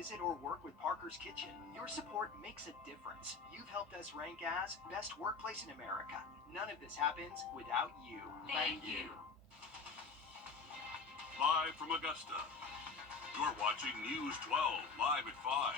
visit or work with Parker's Kitchen. Your support makes a difference. You've helped us rank as best workplace in America. None of this happens without you. Thank you. Live from Augusta, you're watching News 12 live at 5.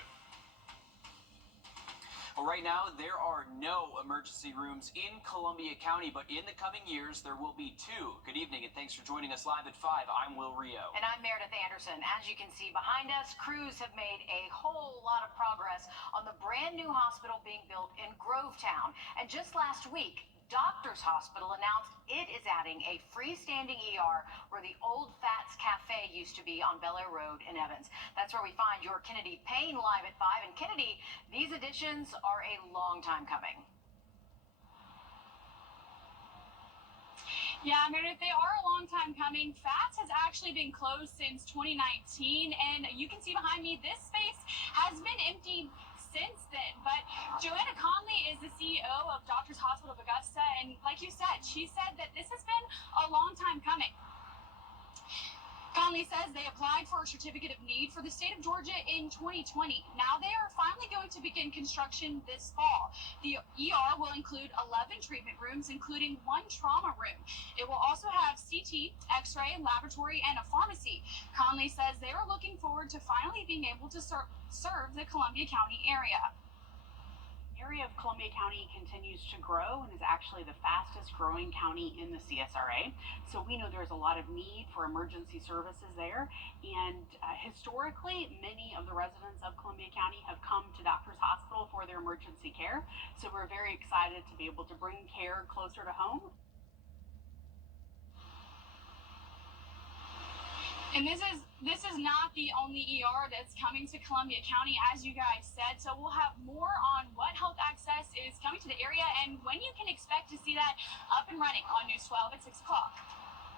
Well, right now, there are no emergency rooms in Columbia County, but in the coming years, there will be 2. Good evening, and thanks for joining us live at 5. I'm Will Rio. And I'm Meredith Anderson. As you can see behind us, crews have made a whole lot of progress on the brand new hospital being built in Grovetown. And just last week, Doctors Hospital announced it is adding a freestanding ER where the old Fats Cafe used to be on Bel Air Road in Evans. That's where we find your Kennedy Payne live at 5. And Kennedy, these additions are a long time coming. Yeah, Meredith, they are a long time coming. Fats has actually been closed since 2019, and you can see behind me, this space has been empty since then. But Joanna Conley is the CEO of Doctors Hospital of Augusta, and like you said, she said that this has been a long time coming. Conley says they applied for a certificate of need for the state of Georgia in 2020. Now they are finally going to begin construction this fall. The ER will include 11 treatment rooms, including 1 trauma room. It will also have CT, X-ray, laboratory, and a pharmacy. Conley says they are looking forward to finally being able to serve the Columbia County area. Area of Columbia County continues to grow and is actually the fastest growing county in the CSRA. So we know there's a lot of need for emergency services there. And historically, many of the residents of Columbia County have come to Doctors Hospital for their emergency care. So we're very excited to be able to bring care closer to home. And this is not the only ER that's coming to Columbia County, as you guys said. So we'll have more on what health access is coming to the area and when you can expect to see that up and running on News 12 at 6 o'clock.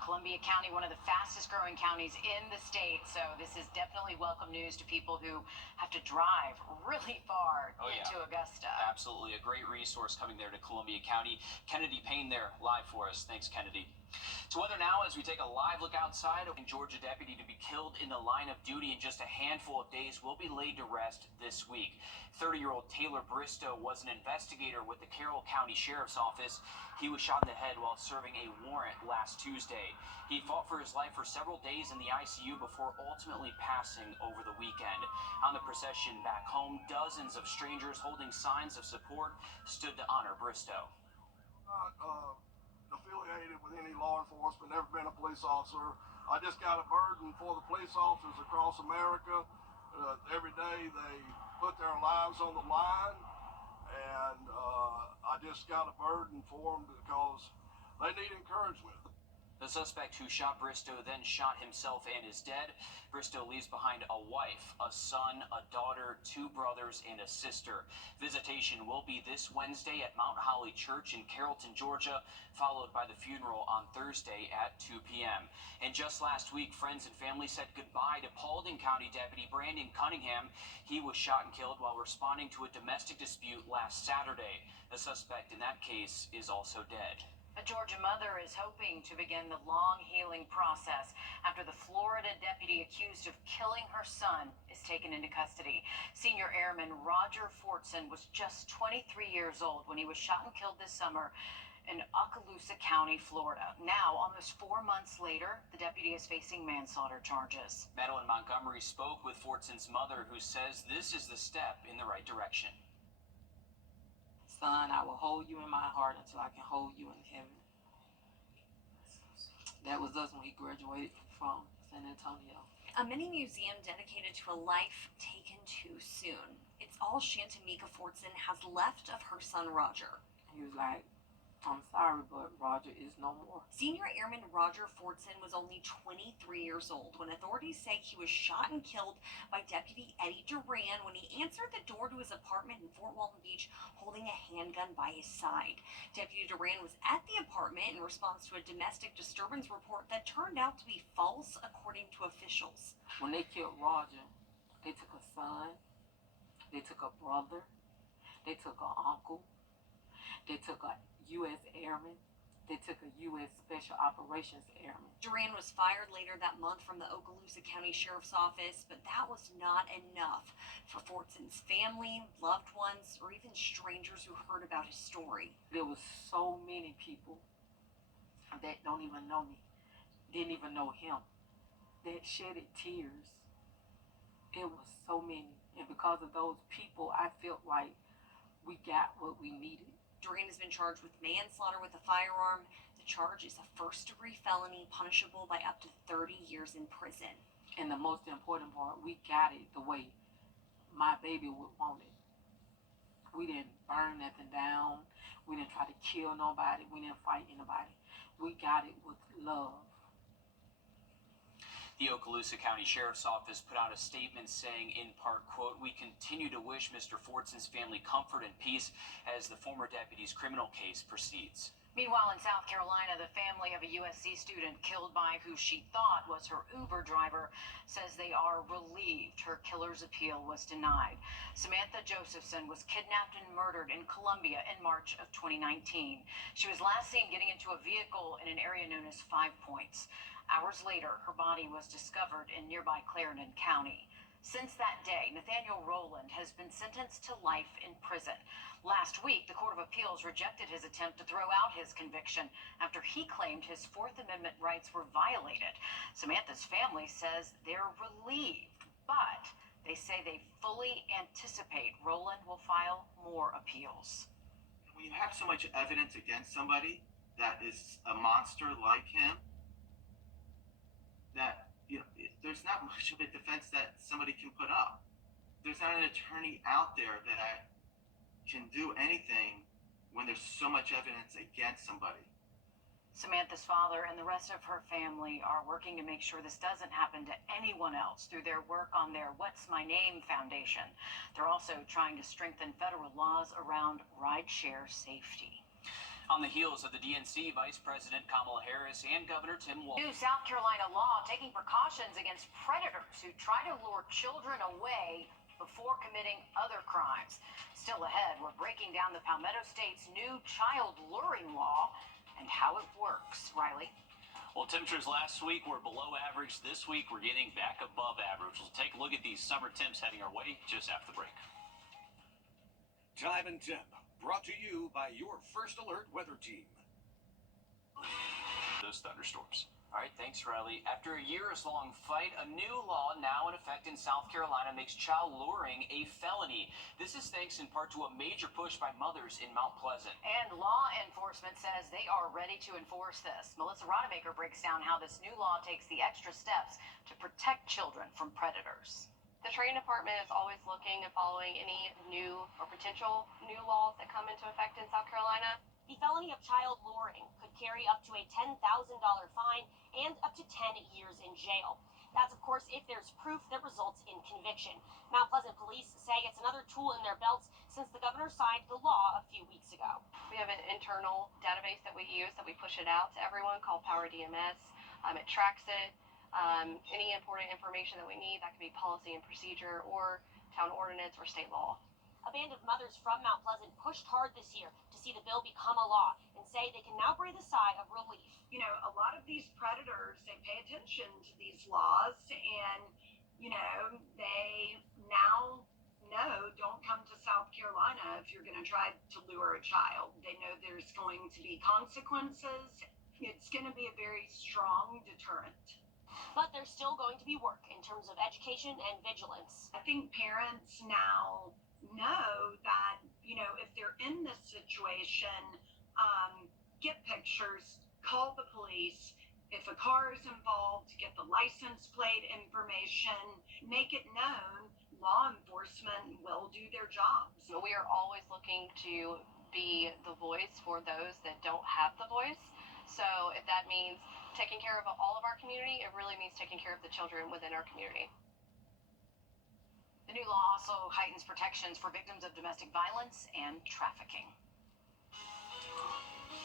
Columbia County, one of the fastest growing counties in the state. So this is definitely welcome news to people who have to drive really far into Augusta. Absolutely. A great resource coming there to Columbia County. Kennedy Payne there live for us. Thanks, Kennedy. To weather now as we take a live look outside. A Georgia deputy to be killed in the line of duty in just a handful of days will be laid to rest this week. 30-year-old Taylor Bristow was an investigator with the Carroll County Sheriff's Office. He was shot in the head while serving a warrant last Tuesday. He fought for his life for several days in the ICU before ultimately passing over the weekend. On the procession back home, dozens of strangers holding signs of support stood to honor Bristow. Not affiliated with any law enforcement, never been a police officer. I just got a burden for the police officers across America. Every day they put their lives on the line, and I just got a burden for them because they need encouragement. The suspect who shot Bristow then shot himself and is dead. Bristow leaves behind a wife, a son, a daughter, 2 brothers, and a sister. Visitation will be this Wednesday at Mount Holly Church in Carrollton, Georgia, followed by the funeral on Thursday at 2 p.m. And just last week, friends and family said goodbye to Paulding County Deputy Brandon Cunningham. He was shot and killed while responding to a domestic dispute last Saturday. The suspect in that case is also dead. A Georgia mother is hoping to begin the long healing process after the Florida deputy accused of killing her son is taken into custody. Senior Airman Roger Fortson was just 23 years old when he was shot and killed this summer in Okaloosa County, Florida. Now, almost 4 months later, the deputy is facing manslaughter charges. Madeline Montgomery spoke with Fortson's mother, who says this is the step in the right direction. Son, I will hold you in my heart until I can hold you in heaven. That was us when we graduated from San Antonio. A mini museum dedicated to a life taken too soon. It's all Shantamika Fortson has left of her son, Roger. He was like, I'm sorry, but Roger is no more. Senior Airman Roger Fortson was only 23 years old when authorities say he was shot and killed by Deputy Eddie Duran when he answered the door to his apartment in Fort Walton Beach holding a handgun by his side. Deputy Duran was at the apartment in response to a domestic disturbance report that turned out to be false, according to officials. When they killed Roger, they took a son, they took a brother, they took an uncle, they took a U.S. airman, They took a U.S. Special Operations Airman. Duran was fired later that month from the Okaloosa County Sheriff's Office, but that was not enough for Fortson's family, loved ones, or even strangers who heard about his story. There was so many people that don't even know me, didn't even know him, that shedded tears. It was so many. And because of those people, I felt like we got what we needed. Duran has been charged with manslaughter with a firearm. The charge is a first-degree felony punishable by up to 30 years in prison. And the most important part, we got it the way my baby would want it. We didn't burn nothing down. We didn't try to kill nobody. We didn't fight anybody. We got it with love. The Okaloosa County Sheriff's Office put out a statement saying, in part, quote, "We continue to wish Mr. Fortson's family comfort and peace as the former deputy's criminal case proceeds." Meanwhile, in South Carolina, the family of a USC student killed by who she thought was her Uber driver says they are relieved her killer's appeal was denied. Samantha Josephson was kidnapped and murdered in Columbia in March of 2019. She was last seen getting into a vehicle in an area known as 5 Points. Hours later, her body was discovered in nearby Clarendon County. Since that day, Nathaniel Rowland has been sentenced to life in prison. Last week, the Court of Appeals rejected his attempt to throw out his conviction after he claimed his Fourth Amendment rights were violated. Samantha's family says they're relieved, but they say they fully anticipate Rowland will file more appeals. When you have so much evidence against somebody that is a monster like him, that there's not much of a defense that somebody can put up. There's not an attorney out there that can do anything when there's so much evidence against somebody. Samantha's father and the rest of her family are working to make sure this doesn't happen to anyone else through their work on their What's My Name Foundation. They're also trying to strengthen federal laws around rideshare safety. On the heels of the DNC, Vice President Kamala Harris and Governor Tim Walz. New South Carolina law taking precautions against predators who try to lure children away before committing other crimes. Still ahead, we're breaking down the Palmetto State's new child luring law and how it works. Riley? Well, temperatures last week were below average. This week, we're getting back above average. We'll take a look at these summer temps heading our way just after the break. Time and Temp, brought to you by your First Alert weather team. Those thunderstorms. All right, thanks, Riley. After a years-long fight, a new law now in effect in South Carolina makes child luring a felony. This is thanks in part to a major push by mothers in Mount Pleasant. And law enforcement says they are ready to enforce this. Melissa Rodemaker breaks down how this new law takes the extra steps to protect children from predators. The training department is always looking and following any new or potential new laws that come into effect in South Carolina. The felony of child luring could carry up to a $10,000 fine and up to 10 years in jail. That's, of course, if there's proof that results in conviction. Mount Pleasant police say it's another tool in their belts since the governor signed the law a few weeks ago. We have an internal database that we use, that we push it out to everyone, called Power DMS. It tracks it. Any important information that we need, that could be policy and procedure or town ordinance or state law. A band of mothers from Mount Pleasant pushed hard this year to see the bill become a law and say they can now breathe a sigh of relief. You know, a lot of these predators, they pay attention to these laws and, they now know don't come to South Carolina if you're going to try to lure a child. They know there's going to be consequences. It's going to be a very strong deterrent. But there's still going to be work in terms of education and vigilance. I think parents now know that, if they're in this situation, get pictures, call the police. If a car is involved, get the license plate information, make it known. Law enforcement will do their jobs. So we are always looking to be the voice for those that don't have the voice. So if that means taking care of all of our community, it really means taking care of the children within our community. The new law also heightens protections for victims of domestic violence and trafficking.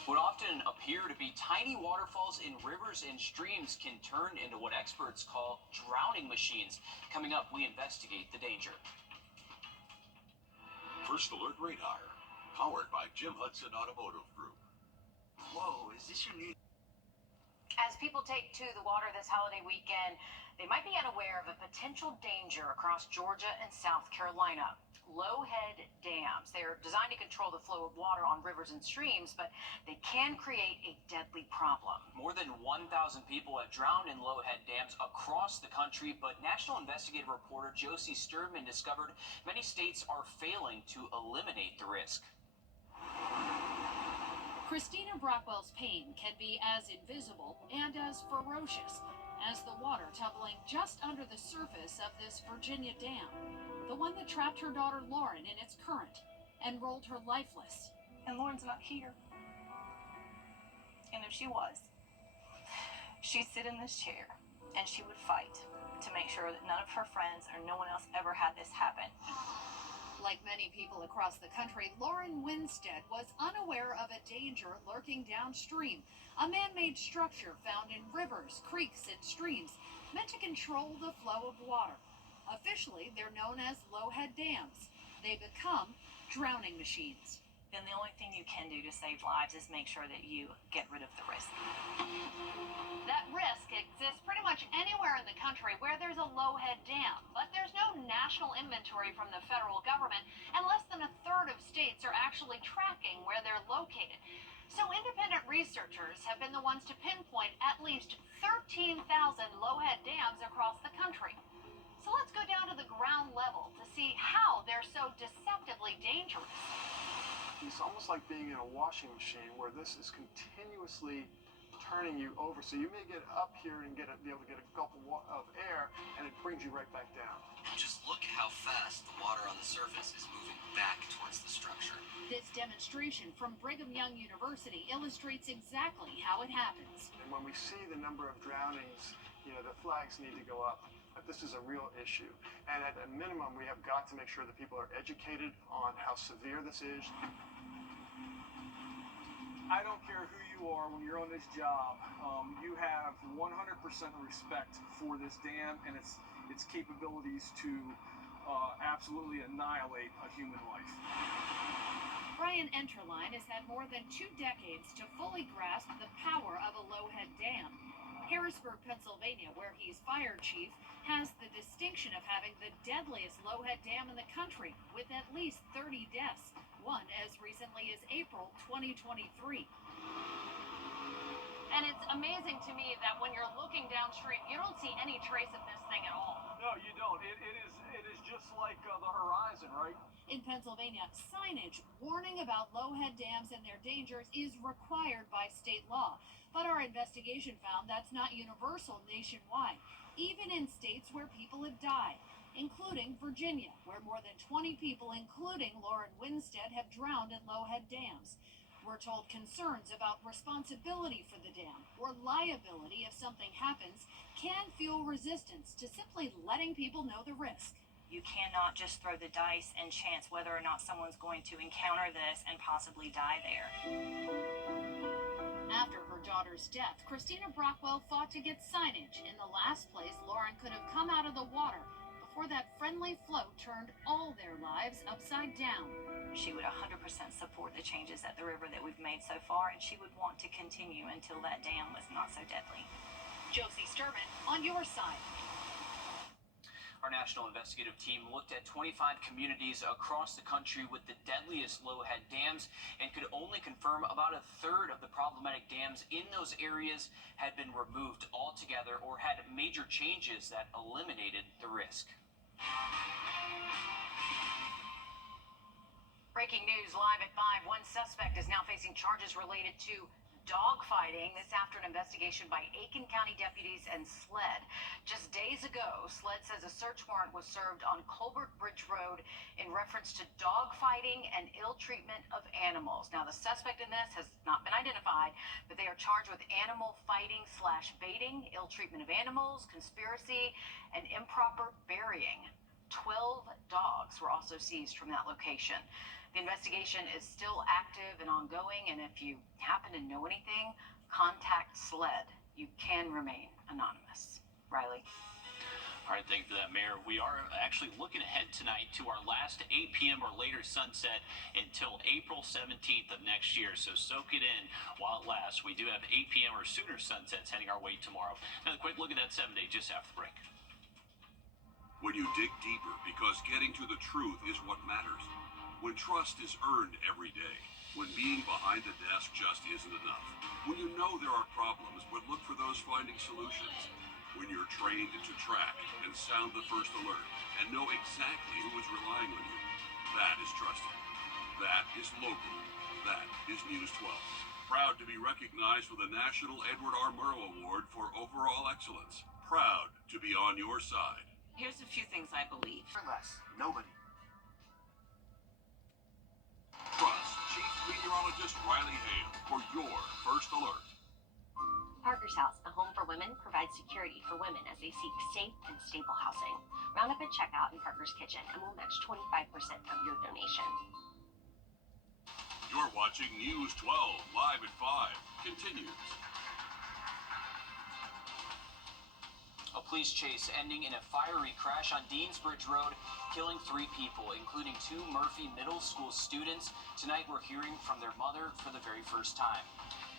What often appear to be tiny waterfalls in rivers and streams can turn into what experts call drowning machines. Coming up, we investigate the danger. First Alert Radar, powered by Jim Hudson Automotive Group. Whoa, is this your new... As people take to the water this holiday weekend, they might be unaware of a potential danger across Georgia and South Carolina. Low-head dams. They're designed to control the flow of water on rivers and streams, but they can create a deadly problem. More than 1,000 people have drowned in low-head dams across the country, but national investigative reporter Josie Sturdman discovered many states are failing to eliminate the risk. Christina Brockwell's pain can be as invisible and as ferocious as the water tumbling just under the surface of this Virginia dam, the one that trapped her daughter Lauren in its current and rolled her lifeless. And Lauren's not here. And if she was, she'd sit in this chair and she would fight to make sure that none of her friends or no one else ever had this happen. Like many people across the country, Lauren Winstead was unaware of a danger lurking downstream, a man-made structure found in rivers, creeks, and streams meant to control the flow of water. Officially, they're known as low-head dams. They become drowning machines. Then the only thing you can do to save lives is make sure that you get rid of the risk. That risk exists pretty much anywhere in the country where there's a low-head dam, but there's no national inventory from the federal government, and less than a third of states are actually tracking where they're located. So independent researchers have been the ones to pinpoint at least 13,000 low-head dams across the country. So let's go down to the ground level to see how they're so deceptively dangerous. It's almost like being in a washing machine where this is continuously turning you over. So you may get up here and be able to get a gulp of air, and it brings you right back down. Just look how fast the water on the surface is moving back towards the structure. This demonstration from Brigham Young University illustrates exactly how it happens. And when we see the number of drownings, the flags need to go up. This is a real issue. And at a minimum, we have got to make sure that people are educated on how severe this is. I don't care who you are when you're on this job. You have 100% respect for this dam and its capabilities to absolutely annihilate a human life. Brian Enterline has had more than 2 decades to fully grasp the power of a low-head dam. Harrisburg, Pennsylvania, where he's fire chief, has the distinction of having the deadliest low-head dam in the country, with at least 30 deaths, one as recently as April 2023. And it's amazing to me that when you're looking downstream, you don't see any trace of this thing at all. No, you don't. It is just like the horizon, right? In Pennsylvania, signage warning about low-head dams and their dangers is required by state law. But our investigation found that's not universal nationwide, even in states where people have died, including Virginia, where more than 20 people, including Lauren Winstead, have drowned in low-head dams. We're told concerns about responsibility for the dam or liability if something happens can fuel resistance to simply letting people know the risk. You cannot just throw the dice and chance whether or not someone's going to encounter this and possibly die there. After her daughter's death, Christina Brockwell fought to get signage in the last place Lauren could have come out of the water before that friendly float turned all their lives upside down. She would 100% support the changes at the river that we've made so far, and she would want to continue until that dam was not so deadly. Josie Sturdman, on your side. Our national investigative team looked at 25 communities across the country with the deadliest low-head dams and could only confirm about a third of the problematic dams in those areas had been removed altogether or had major changes that eliminated the risk. Breaking news live at 5. One suspect is now facing charges related to dogfighting. This after an investigation by Aiken County deputies and SLED. Just days ago, SLED says a search warrant was served on Colbert Bridge Road in reference to dogfighting and ill treatment of animals. Now, the suspect in this has not been identified, but they are charged with animal fighting / baiting, ill treatment of animals, conspiracy, and improper burying. 12 dogs were also seized from that location. The investigation is still active and ongoing, and if you happen to know anything, contact SLED. You can remain anonymous. Riley? All right, thank you for that, Mayor. We are actually looking ahead tonight to our last 8 p.m. or later sunset until April 17th of next year. So soak it in while it lasts. We do have 8 p.m. or sooner sunsets heading our way tomorrow. Now, a quick look at that 7-day just after the break. When you dig deeper, because getting to the truth is what matters. When trust is earned every day. When being behind the desk just isn't enough. When you know there are problems, but look for those finding solutions. When you're trained to track and sound the first alert and know exactly who is relying on you. That is trusted. That is local. That is News 12. Proud to be recognized with the National Edward R. Murrow Award for overall excellence. Proud to be on your side. Here's a few things I believe. For less, nobody. Trust Chief Meteorologist Riley Hale for your first alert. Parker's House, a home for women, provides security for women as they seek safe and stable housing. Round up at checkout in Parker's Kitchen and we'll match 25% of your donation. You're watching News 12 live at 5. Continues. A police chase ending in a fiery crash on Deansbridge Road, killing 3 people, including 2 Murphy Middle School students. Tonight we're hearing from their mother for the very first time.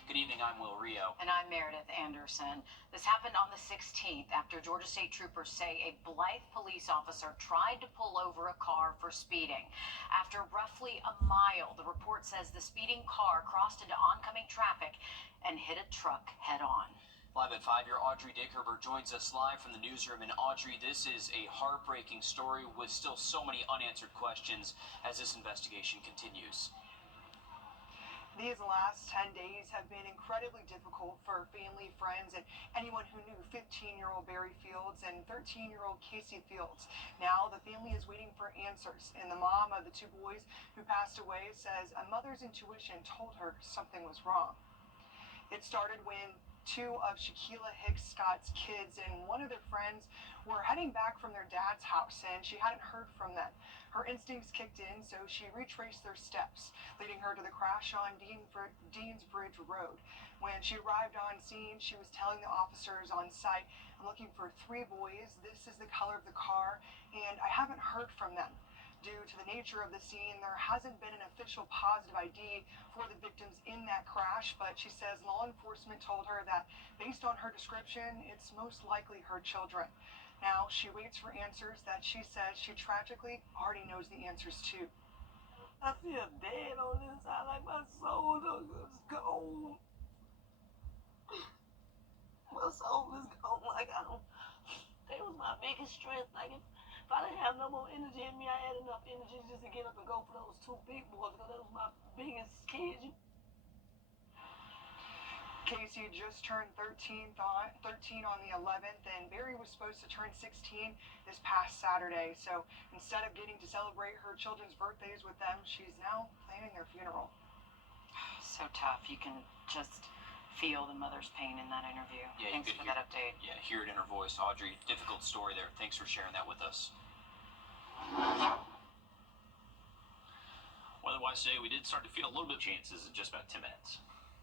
Good evening, I'm Will Rio. And I'm Meredith Anderson. This happened on the 16th after Georgia State troopers say a Blythe police officer tried to pull over a car for speeding. After roughly a mile, the report says the speeding car crossed into oncoming traffic and hit a truck head on. Live at 5, your Audrey Dickerber joins us live from the newsroom. And Audrey, this is a heartbreaking story with still so many unanswered questions as this investigation continues. These last 10 days have been incredibly difficult for family, friends, and anyone who knew 15-year-old Barry Fields and 13-year-old Casey Fields. Now the family is waiting for answers, and the mom of the 2 boys who passed away says a mother's intuition told her something was wrong. It started when 2 of Shaquila Hicks Scott's kids and one of their friends were heading back from their dad's house, and she hadn't heard from them. Her instincts kicked in, so she retraced their steps, leading her to the crash on Deansbridge Road. When she arrived on scene, she was telling the officers on site, "I'm looking for 3 boys. This is the color of the car, and I haven't heard from them." Due to the nature of the scene, there hasn't been an official positive ID for the victims in that crash, but she says law enforcement told her that based on her description, it's most likely her children. Now she waits for answers that she says she tragically already knows the answers to. I feel dead on this side, like my soul is gone. My soul is gone, like they was my biggest strength. Like if I didn't have no more energy in me, I had enough energy just to get up and go for those 2 big boys, because that was my biggest kids. Casey just turned 13 on the 11th, and Barry was supposed to turn 16 this past Saturday. So instead of getting to celebrate her children's birthdays with them, she's now planning their funeral. So tough. You can just feel the mother's pain in that interview. Yeah, Thanks for that update. Yeah, hear it in her voice. Audrey, difficult story there. Thanks for sharing that with us. Weather-wise today, we did start to feel a little bit of chances in just about 10 minutes.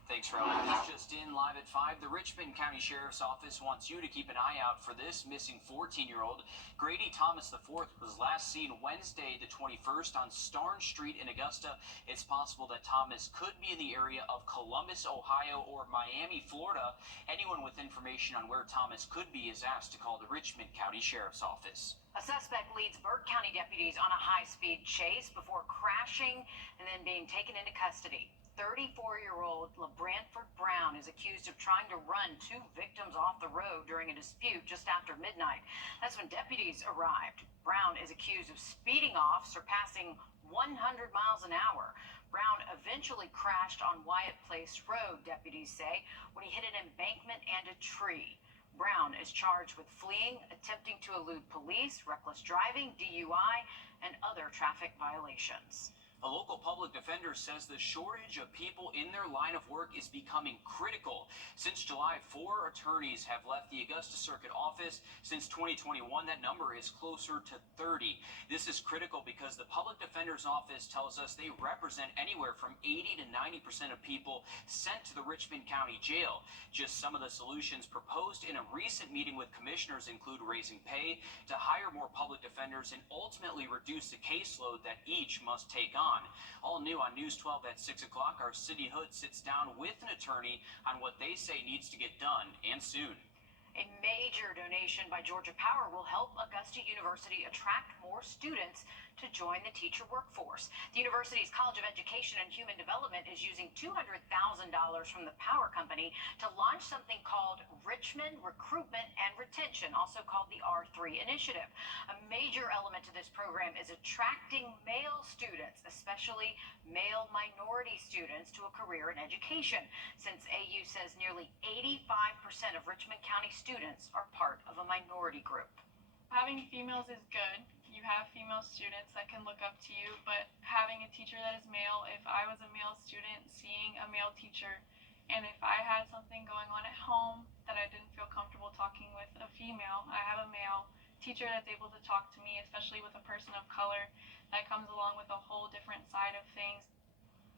Thanks, Rowley. This just in, live at 5. The Richmond County Sheriff's Office wants you to keep an eye out for this missing 14-year-old. Grady Thomas IV was last seen Wednesday the 21st on Starn Street in Augusta. It's possible that Thomas could be in the area of Columbus, Ohio, or Miami, Florida. Anyone with information on where Thomas could be is asked to call the Richmond County Sheriff's Office. A suspect leads Burke County deputies on a high-speed chase before crashing and then being taken into custody. 34-year-old LaBrantford Brown is accused of trying to run 2 victims off the road during a dispute just after midnight. That's when deputies arrived. Brown is accused of speeding off, surpassing 100 miles an hour. Brown eventually crashed on Wyatt Place Road, deputies say, when he hit an embankment and a tree. Brown is charged with fleeing, attempting to elude police, reckless driving, DUI, and other traffic violations. A local public defender says the shortage of people in their line of work is becoming critical. Since July, 4 attorneys have left the Augusta Circuit office. Since 2021, that number is closer to 30. This is critical because the public defender's office tells us they represent anywhere from 80 to 90% of people sent to the Richmond County Jail. Just some of the solutions proposed in a recent meeting with commissioners include raising pay, to hire more public defenders, and ultimately reduce the caseload that each must take on. All new on News 12 at 6 o'clock, our City Hood sits down with an attorney on what they say needs to get done, and soon. A major donation by Georgia Power will help Augusta University attract more students to join the teacher workforce. The university's College of Education and Human Development is using $200,000 from the power company to launch something called Richmond Recruitment and Retention, also called the R3 Initiative. A major element to this program is attracting male students, especially male minority students, to a career in education, since AU says nearly 85% of Richmond County students are part of a minority group. Having females is good. You have female students that can look up to you, but having a teacher that is male, if I was a male student seeing a male teacher, and if I had something going on at home that I didn't feel comfortable talking with a female, I have a male teacher that's able to talk to me, especially with a person of color, that comes along with a whole different side of things.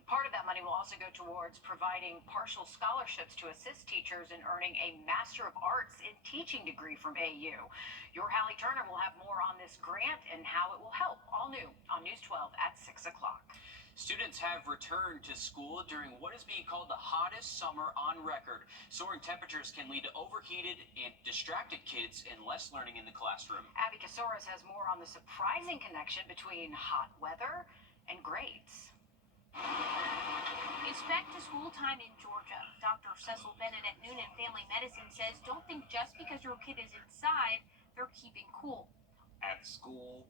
Part of that money will also go towards providing partial scholarships to assist teachers in earning a Master of Arts in Teaching degree from AU. Your Hallie Turner will have more on this grant and how it will help, all new on News 12 at 6 o'clock. Students have returned to school during what is being called the hottest summer on record. Soaring temperatures can lead to overheated and distracted kids and less learning in the classroom. Abby Casoras has more on the surprising connection between hot weather and grades. It's back to school time in Georgia. Dr. Cecil Bennett at Noonan Family Medicine says don't think just because your kid is inside, they're keeping cool. At school,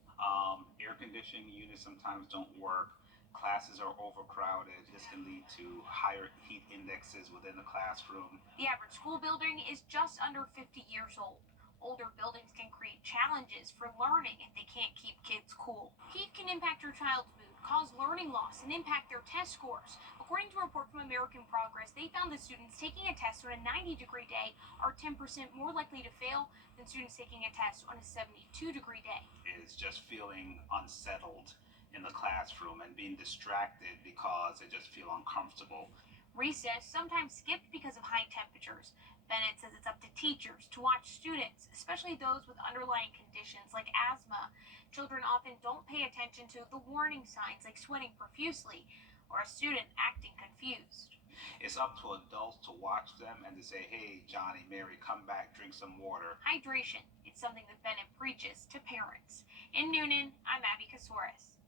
air conditioning units sometimes don't work. Classes are overcrowded. This can lead to higher heat indexes within the classroom. The average school building is just under 50 years old. Older buildings can create challenges for learning if they can't keep kids cool. Heat can impact your child's mood, cause learning loss, and impact their test scores. According to a report from American Progress, they found that students taking a test on a 90-degree day are 10% more likely to fail than students taking a test on a 72-degree day. Is just feeling unsettled in the classroom and being distracted because they just feel uncomfortable. Recess sometimes skipped because of high temperatures. Bennett says it's up to teachers to watch students, especially those with underlying conditions like asthma. Children often don't pay attention to the warning signs like sweating profusely or a student acting confused. It's up to adults to watch them and to say, hey, Johnny, Mary, come back, drink some water. Hydration is something that Bennett preaches to parents. In Noonan, I'm Abby Casoras.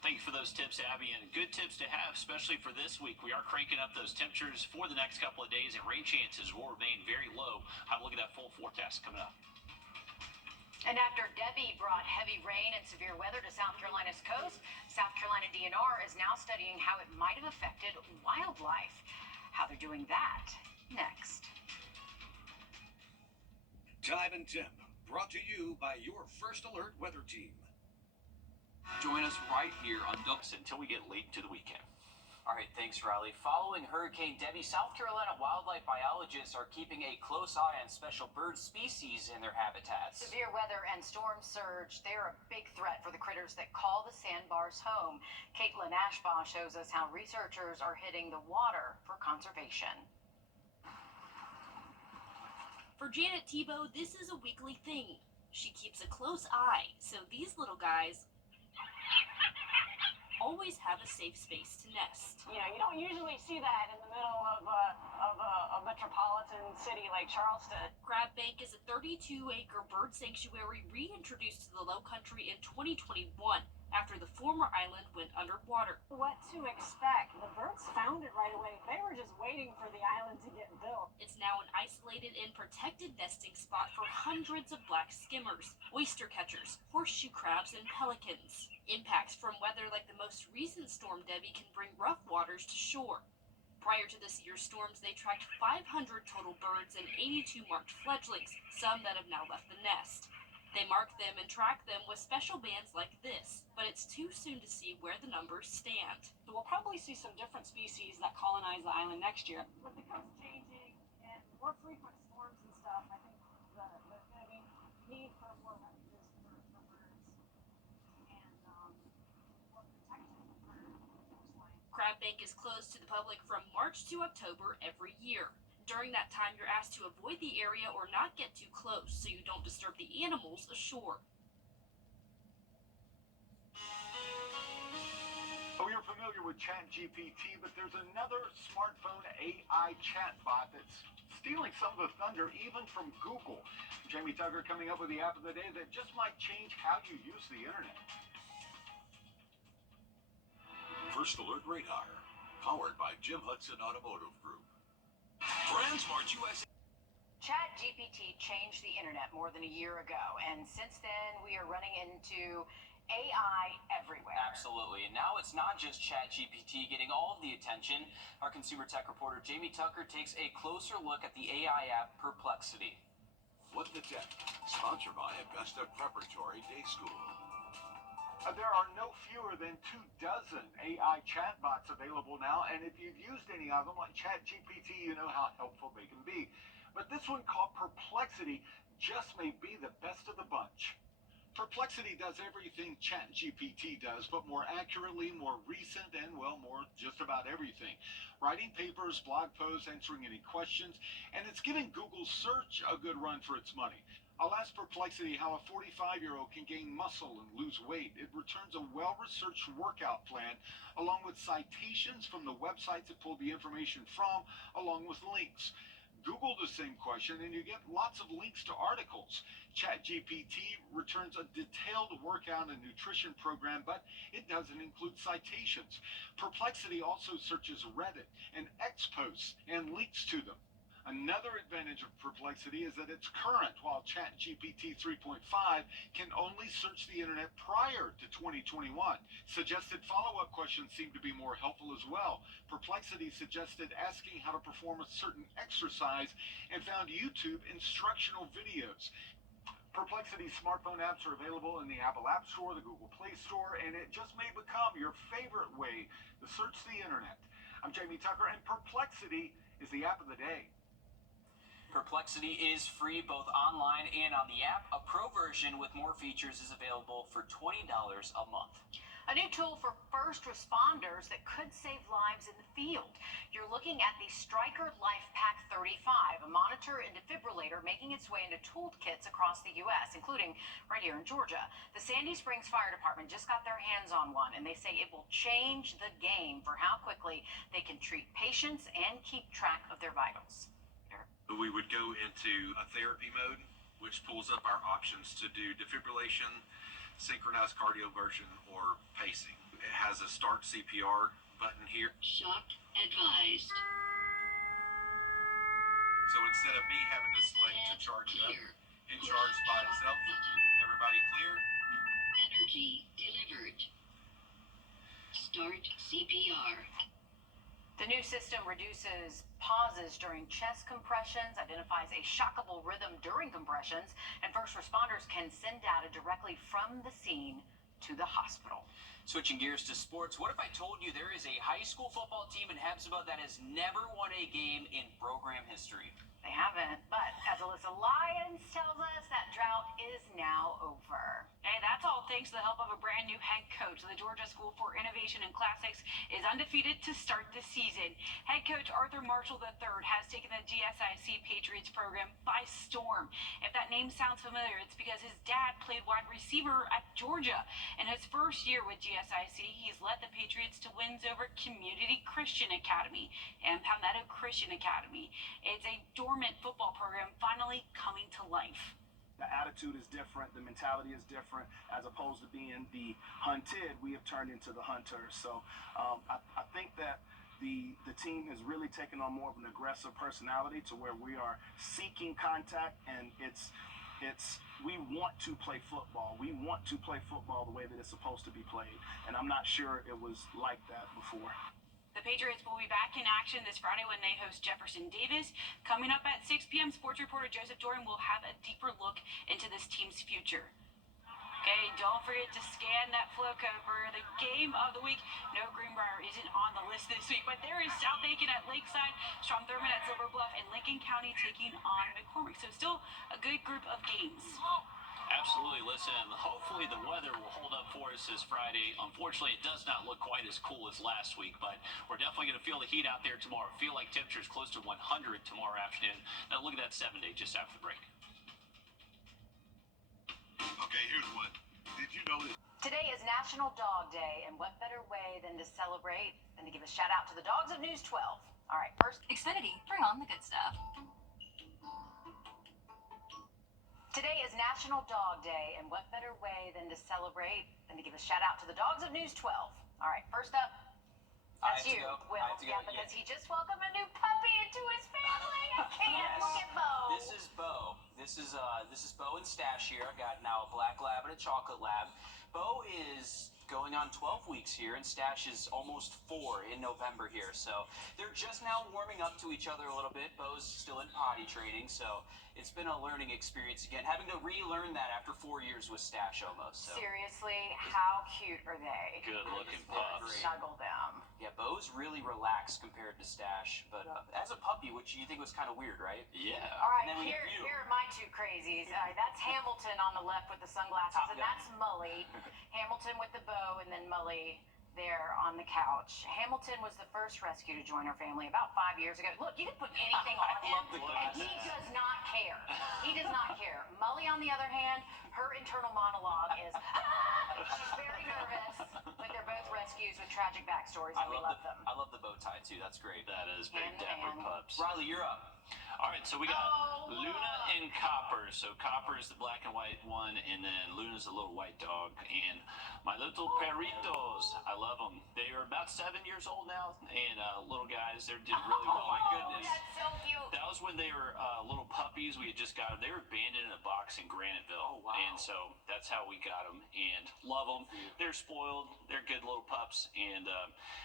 Thank you for those tips, Abby, and good tips to have, especially for this week. We are cranking up those temperatures for the next couple of days, and rain chances will remain very low. Have a look at that full forecast coming up. And after Debbie brought heavy rain and severe weather to South Carolina's coast, South Carolina DNR is now studying how it might have affected wildlife. How they're doing that next. Time and Temp, brought to you by your First Alert weather team. Join us right here on Ducks until we get late into the weekend. All right, thanks, Riley. Following Hurricane Debbie, South Carolina wildlife biologists are keeping a close eye on special bird species in their habitats. Severe weather and storm surge, they're a big threat for the critters that call the sandbars home. Caitlin Ashbaugh shows us how researchers are hitting the water for conservation. For Janet Tebow, this is a weekly thing. She keeps a close eye, so these little guys always have a safe space to nest. You know, you don't usually see that in the middle of a metropolitan city like Charleston. Crab Bank is a 32-acre bird sanctuary reintroduced to the Low Country in 2021 after the former island went underwater. What to expect? The birds found it right away. They were just waiting for the island to get built. It's now an isolated and protected nesting spot for hundreds of black skimmers, oyster catchers, horseshoe crabs, and pelicans. Impacts from weather like the most recent storm Debbie can bring rough waters to shore. Prior to this year's storms, they tracked 500 total birds and 82 marked fledglings, some that have now left the nest. They mark them and track them with special bands like this, but it's too soon to see where the numbers stand. We'll probably see some different species that colonize the island next year. With the coast changing and more frequent storms and stuff, I think there's going to be need for more refuges for birds and more protection for coastline. Crab Bank is closed to the public from March to October every year. During that time, you're asked to avoid the area or not get too close so you don't disturb the animals ashore. We are familiar with ChatGPT, but there's another smartphone AI chatbot that's stealing some of the thunder even from Google. Jamie Tucker coming up with the app of the day that just might change how you use the internet. First Alert Radar, powered by Jim Hudson Automotive Group. Brandsmart USA. ChatGPT changed the internet more than a year ago, and since then we are running into AI everywhere. Absolutely, and now it's not just ChatGPT getting all of the attention. Our consumer tech reporter Jamie Tucker takes a closer look at the AI app Perplexity. What the Tech, sponsored by Augusta Preparatory Day School. There are no fewer than 24 AI chatbots available now, and if you've used any of them, like ChatGPT, you know how helpful they can be. But this one, called Perplexity, just may be the best of the bunch. Perplexity does everything ChatGPT does, but more accurately, more recent, and, well, more just about everything. Writing papers, blog posts, answering any questions, and it's giving Google search a good run for its money. I'll ask Perplexity how a 45-year-old can gain muscle and lose weight. It returns a well-researched workout plan, along with citations from the websites it pulled the information from, along with links. Google the same question, and you get lots of links to articles. ChatGPT returns a detailed workout and nutrition program, but it doesn't include citations. Perplexity also searches Reddit and X posts and links to them. Another advantage of Perplexity is that it's current, while ChatGPT 3.5 can only search the internet prior to 2021. Suggested follow-up questions seem to be more helpful as well. Perplexity suggested asking how to perform a certain exercise and found YouTube instructional videos. Perplexity smartphone apps are available in the Apple App Store, the Google Play Store, and it just may become your favorite way to search the internet. I'm Jamie Tucker, and Perplexity is the app of the day. Perplexity is free both online and on the app. A pro version with more features is available for $20 a month. A new tool for first responders that could save lives in the field. You're looking at the Stryker LifePak 35, a monitor and defibrillator making its way into toolkits across the U.S., including right here in Georgia. The Sandy Springs Fire Department just got their hands on one, and they say it will change the game for how quickly they can treat patients and keep track of their vitals. We would go into a therapy mode, which pulls up our options to do defibrillation, synchronized cardioversion, or pacing. It has a start CPR button here. Shock advised. So instead of me having to select to charge it up, it charges by itself. Everybody clear? Energy delivered. Start CPR. The new system reduces pauses during chest compressions, identifies a shockable rhythm during compressions, and first responders can send data directly from the scene to the hospital. Switching gears to sports, what if I told you there is a high school football team in Hebsba that has never won a game in program history? They haven't, but as Alyssa Lyons tells us, that drought is now over. Hey, that's all thanks to the help of a brand new head coach. The Georgia School for Innovation and Classics is undefeated to start the season. Head coach Arthur Marshall III has taken the GSIC Patriots program by storm. If that name sounds familiar, it's because his dad played wide receiver at Georgia. In his first year with GSIC, he's led the Patriots to wins over Community Christian Academy and Palmetto Christian Academy. It's a dormant football program finally coming to life. The attitude is different, the mentality is different. As opposed to being the hunted, we have turned into the hunters. So I think that the team has really taken on more of an aggressive personality to where we are seeking contact, and we want to play football. We want to play football the way that it's supposed to be played, and I'm not sure it was like that before. The Patriots will be back in action this Friday when they host Jefferson Davis. Coming up at 6 p.m., sports reporter Joseph Doran will have a deeper look into this team's future. Okay, don't forget to scan that flow code for the game of the week. No, Greenbrier isn't on the list this week, but there is South Aiken at Lakeside, Strom Thurmond at Silver Bluff, and Lincoln County taking on McCormick. So still a good group of games. Absolutely. Listen, hopefully the weather will hold up for us this Friday. Unfortunately, it does not look quite as cool as last week, but we're definitely going to feel the heat out there tomorrow. Feel like temperatures close to 100 tomorrow afternoon. Now look at that 7-day just after the break. Okay, here's one. Did you know that? Today is National Dog Day, and what better way than to celebrate and to give a shout out to the dogs of News 12. All right, first, Xfinity, bring on the good stuff. today is National Dog Day, and what better way than to celebrate and to give a shout out to the dogs of News 12. All right, first up, that's you, Will. Yeah, because he just welcomed a new puppy into his family. I can't look at Bo. This is Bo. This is Bo and Stash here. I got now a black lab and a chocolate lab. Bo is going on 12 weeks here, and Stash is almost 4 in November here. So they're just now warming up to each other a little bit. Bo's still in potty training, so it's been a learning experience again, having to relearn that after 4 years with Stash almost. So. Seriously, how cute are they? Good looking pups. Snuggle them. Yeah, Bo's really relaxed compared to Stash, but as a puppy, which you think was kind of weird, right? Yeah. All right, And then we here have you. are my two crazies. That's Hamilton on the left with the sunglasses, Top and gun. that's Mully. Hamilton with the bow, and then Mully there on the couch. Hamilton was the first rescue to join our family about 5 years ago. Look, you can put anything on him, love the and he glasses. does not care. He does not care. Mully, on the other hand, her internal monologue is, she's very nervous, but they're both rescues with tragic backstories, and we love them. I love the bow tie too. That's great. That is big Hand in dapper hand. pups. Riley, you're up. All right, so we got Oh, Luna look. and Copper. So Copper is the black and white one, and then Luna's the little white dog. And my little perritos, I love them. They are about 7 years old now, and little guys, they did really well. Oh, My goodness. that's so cute. That was when they were little puppies. We had just got them. They were abandoned in a box in Graniteville. Oh, wow. And so that's how we got them, and love them. They're spoiled. They're good little pups, and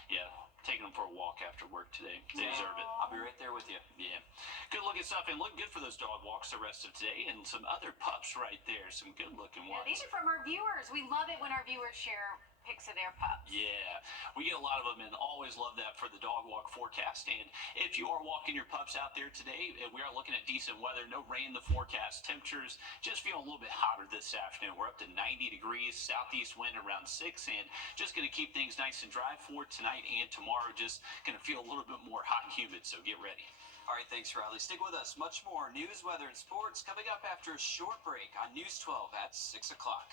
yeah, taking them for a walk after work today. They deserve it. I'll be right there with you. Yeah. Good looking stuff, and look good for those dog walks the rest of today, and some other pups right there. Some good looking Yeah, ones. these are from our viewers. We love it when our viewers share pics of their pups. Yeah, we get a lot of them, and always love that for the dog walk forecast. And if you are walking your pups out there today, we are looking at decent weather, no rain in the forecast. Temperatures just feeling a little bit hotter this afternoon. We're up to 90 degrees, southeast wind around 6, and just going to keep things nice and dry for tonight and tomorrow. Just going to feel a little bit more hot and humid, so get ready. All right, thanks, Riley. Stick with us. Much more news, weather, and sports coming up after a short break on News 12 at 6 o'clock.